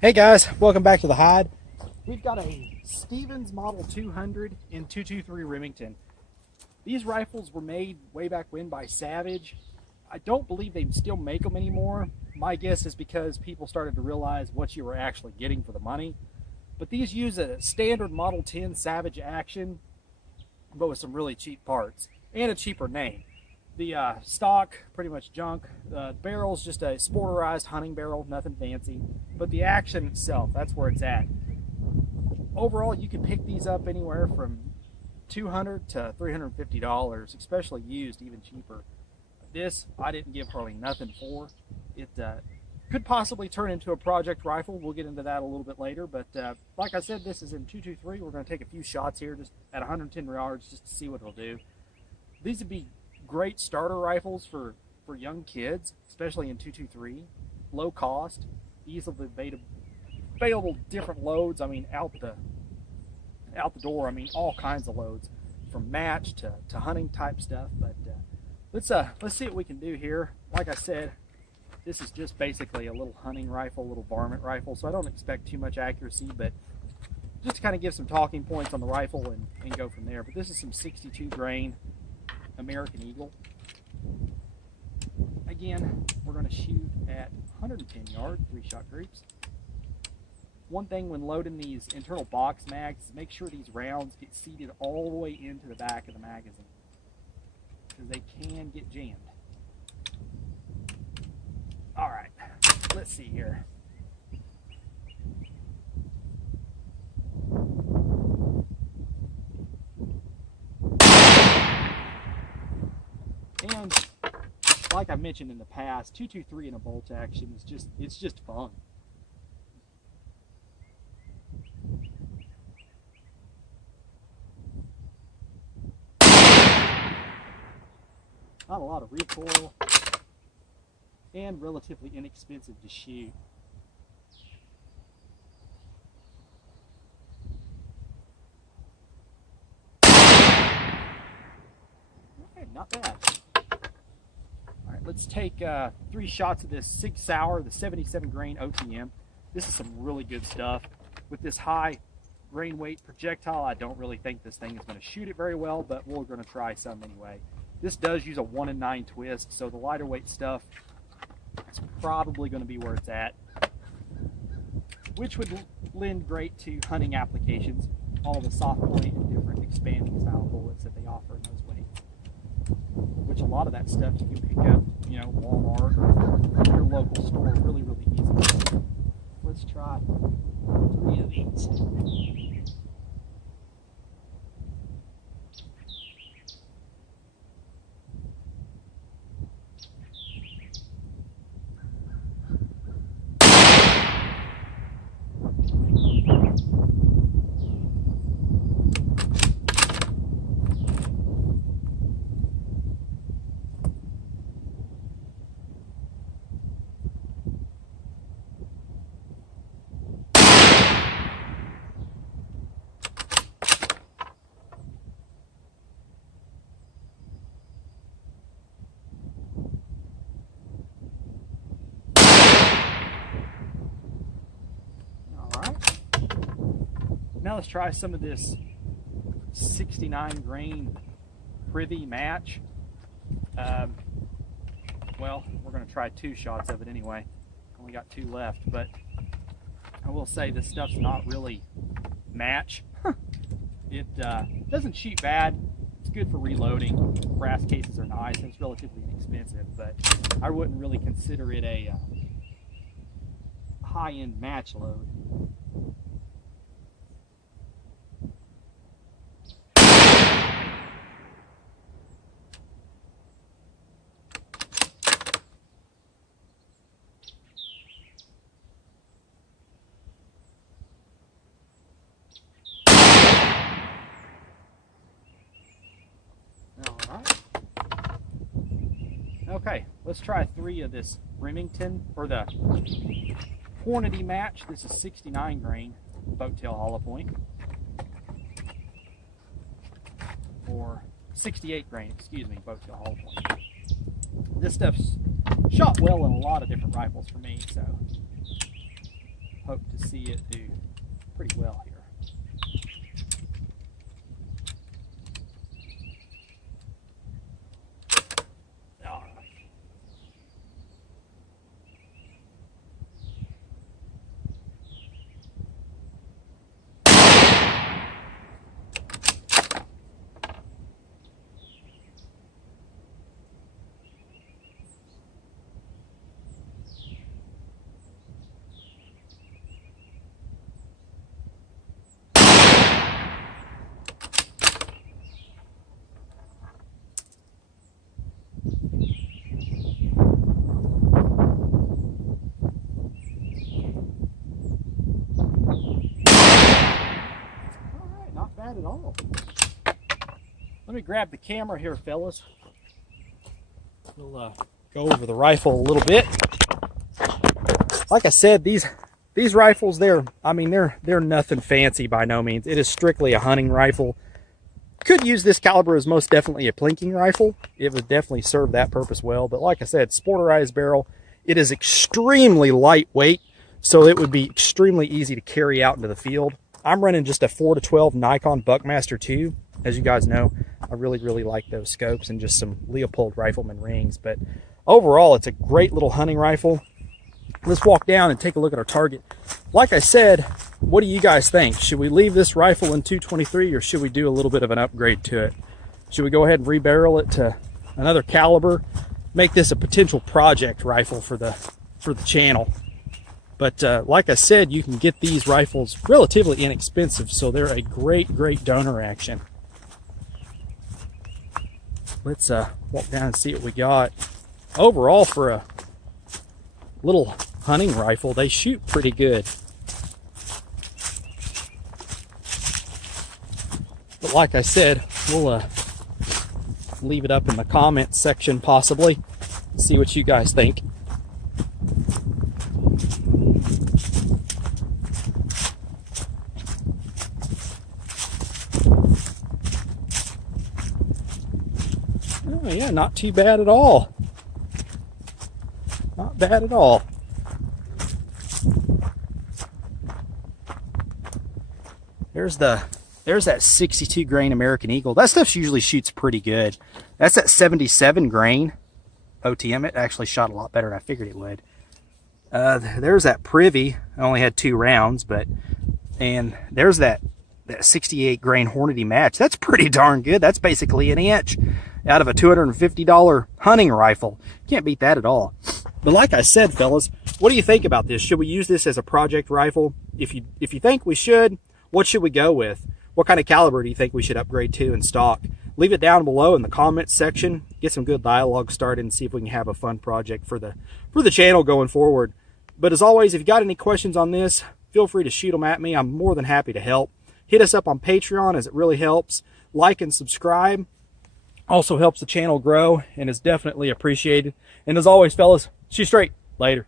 Hey guys, welcome back to the hide. We've got a Stevens Model 200 in 223 Remington. These rifles were made way back when by Savage. I don't believe they still make them anymore. My guess is because people started to realize what you were actually getting for the money. But these use a standard Model 10 Savage action, but with some really cheap parts and a cheaper name. The stock, pretty much junk. The barrel's just a sporterized hunting barrel, nothing fancy. But the action itself, that's where it's at. Overall, you can pick these up anywhere from $200 to $350, especially used, even cheaper. This, I didn't give hardly nothing for. It could possibly turn into a project rifle. We'll get into that a little bit later. But like I said, this is in 223. We're going to take a few shots here just at 110 yards just to see what it'll do. These would be great starter rifles for young kids, especially in 223. Low cost, easily available different loads. I mean, out the door. I mean, all kinds of loads, from match to hunting type stuff. But let's see what we can do here. Like I said, this is just basically a little hunting rifle, little varmint rifle. So I don't expect too much accuracy, but just to kind of give some talking points on the rifle and go from there. But this is some 62 grain American Eagle. Again, we're going to shoot at 110 yards, 3-shot groups. One thing when loading these internal box mags is make sure these rounds get seated all the way into the back of the magazine, because they can get jammed. All right, let's see here. And like I mentioned in the past, 223 in a bolt action is just fun. Not a lot of recoil and relatively inexpensive to shoot. Okay, not bad. All right, let's take 3 shots of this Sig Sauer, the 77 grain OTM. This is some really good stuff. With this high grain weight projectile, I don't really think this thing is going to shoot it very well, but we're going to try some anyway. This does use a 1 in 9 twist, so the lighter weight stuff is probably going to be where it's at, which would lend great to hunting applications, all the soft point and different expanding style bullets that they offer in those weights, which a lot of that stuff you can pick up, you know, Walmart or your local store really easily. Let's try 3 of these. Now let's try some of this 69 grain Prvi Match. Well, we're going to try 2 shots of it anyway. Only got 2 left, but I will say this stuff's not really match. It doesn't shoot bad. It's good for reloading. Brass cases are nice and it's relatively inexpensive, but I wouldn't really consider it a high-end match load. Okay, let's try 3 of this Remington, or the Hornady Match. This is 69 grain boat tail hollow point. Or 68 grain, excuse me, boat tail hollow point. This stuff's shot well in a lot of different rifles for me, so hope to see it do pretty well here. All right. Not bad at all. Let me grab the camera here, fellas. We'll go over the rifle a little bit. Like I said, these rifles, they're nothing fancy by no means. It is strictly a hunting rifle. Could use this caliber as most definitely a plinking rifle. It would definitely serve that purpose well. But like I said, sporterized barrel. It is extremely lightweight, so it would be extremely easy to carry out into the field. I'm running just a 4-12 Nikon Buckmaster 2. As you guys know, I really, really like those scopes and just some Leopold Rifleman rings. But overall, it's a great little hunting rifle. Let's walk down and take a look at our target. Like I said, what do you guys think? Should we leave this rifle in 223 or should we do a little bit of an upgrade to it? Should we go ahead and rebarrel it to another caliber? Make this a potential project rifle for the channel. But like I said, you can get these rifles relatively inexpensive, so they're a great, great donor action. Let's walk down and see what we got. Overall, for a little hunting rifle, they shoot pretty good. But like I said, we'll leave it up in the comments section possibly. See what you guys think. Oh yeah, not too bad at all. Not bad at all. There's that 62 grain American Eagle. That stuff usually shoots pretty good. That's that 77 grain OTM. It actually shot a lot better than I figured it would. There's that Prvi. I only had 2 rounds, and there's that 68 grain Hornady Match. That's pretty darn good. That's basically an inch out of a $250 hunting rifle. Can't beat that at all. But like I said, fellas, what do you think about this? Should we use this as a project rifle? If you think we should, what should we go with? What kind of caliber do you think we should upgrade to in stock? Leave it down below in the comments section. Get some good dialogue started and see if we can have a fun project for the channel going forward. But as always, if you got any questions on this, feel free to shoot them at me. I'm more than happy to help. Hit us up on Patreon, as it really helps. Like and subscribe. Also helps the channel grow and is definitely appreciated. And as always, fellas, shoot straight. Later.